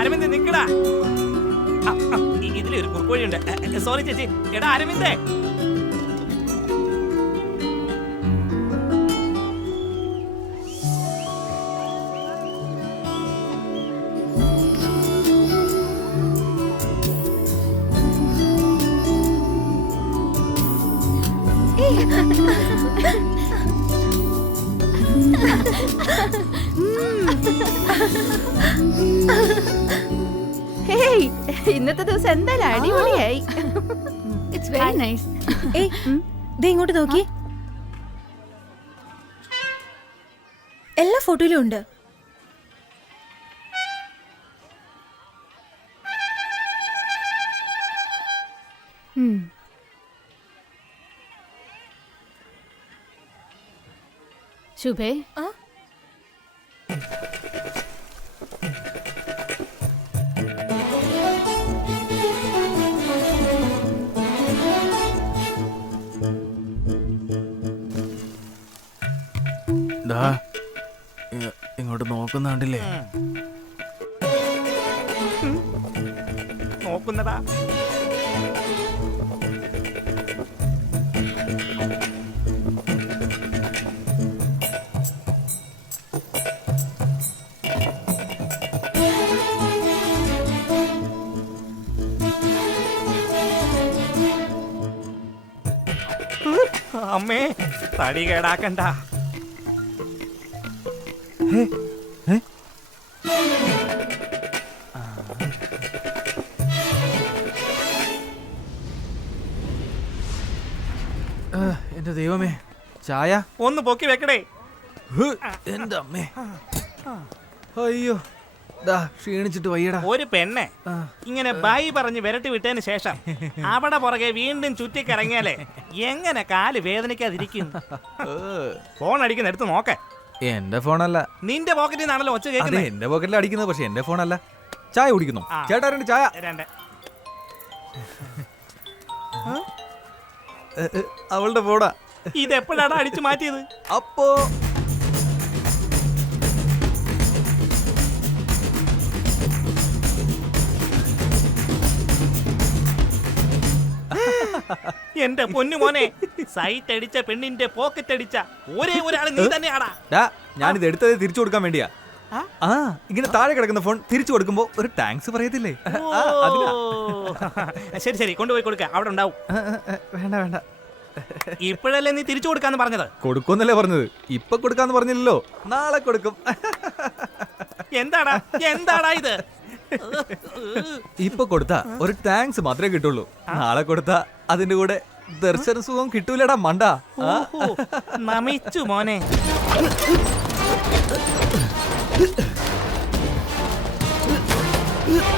അരവിന്ദ് നിക്കടാ. ഇതിലൊരു കുറുക്കോഴിയുണ്ട്. സോറി ചേച്ചി. എടാ അരവിന്ദേ. ഇന്നത്തെ ദിവസം എന്തായാലും അടിപൊളിയായി. It's very nice. ഏയ് ദേ ഇങ്ങോട്ട് നോക്കി. എല്ലാ ഫോട്ടോയിലും ഉണ്ട്. ശുഭേ, ഇങ്ങോട്ട് നോക്കുന്ന കണ്ടില്ലേ? നോക്കുന്നതാ. അമ്മേ, തടി കേടാക്കണ്ട. എന്റെ ദൈവമേ, ചായ ഒന്ന് പൊക്കി വെക്കടേ. എന്റെ അമ്മേ, അയ്യോ ക്ഷീണിച്ചിട്ട് വയ്യടാ. ഒരു പെണ്ണെ ഇങ്ങനെ ബൈ പറഞ്ഞ് വിരട്ടി വിട്ടതിന് ശേഷം അവിടെ പുറകെ വീണ്ടും ചുറ്റിക്കിറങ്ങിയാലേ എങ്ങനെ കാല് വേദനിക്കാതിരിക്കും? ഫോൺ അടിക്കുന്ന എടുത്ത് നോക്ക. എന്റെ ഫോണല്ല. നിന്റെ പോക്കറ്റിൽ നിന്നാണല്ലോ ഒച്ച കേൾക്കുന്നത്. എന്റെ പോക്കറ്റിൽ അടിക്കുന്നത്, പക്ഷെ എന്റെ ഫോണല്ല. ചായ കുടിക്കുന്നു ചേട്ടാ? രണ്ട് ചായ. അവളുടെ ഫോണാ. ഇതെപ്പോഴാണ് അടിച്ചു മാറ്റിയത്? അപ്പോ എന്റെ പൊന്നു മോനെ, സൈറ്റ് അടിച്ച പെണ്ണിന്റെ പോക്കറ്റ് അടിച്ച ഒരേ ഒരാൾ നീ തന്നെയാടാ. ഞാനിത് എടുത്തത് തിരിച്ചു കൊടുക്കാൻ വേണ്ടിയാ. ഇങ്ങനെ താഴെ കിടക്കുന്ന ഫോൺ തിരിച്ചു കൊടുക്കുമ്പോ ഒരു താങ്ക്സ് പറയത്തില്ലേ? ശരി ശരി, കൊണ്ടുപോയി കൊടുക്ക, അവിടെ ഉണ്ടാവും. വേണ്ട വേണ്ട, ഇപ്പോഴല്ലേ നീ തിരിച്ചു കൊടുക്കാന്ന് പറഞ്ഞത്? കൊടുക്കുമെന്നല്ലേ പറഞ്ഞത്. ഇപ്പൊ കൊടുക്കാന്ന് പറഞ്ഞില്ലല്ലോ, നാളെ കൊടുക്കും. എന്താടാ എന്താടാ ഇത്? ഇപ്പൊ കൊടുത്താ ഒരു താങ്ക്സ് മാത്രമേ കിട്ടുള്ളൂ. നാളെ കൊടുത്താ അതിന്റെ കൂടെ ദർശന സുഖം കിട്ടൂലടാ മണ്ട. നമിച്ചു മോനെ. Yeah.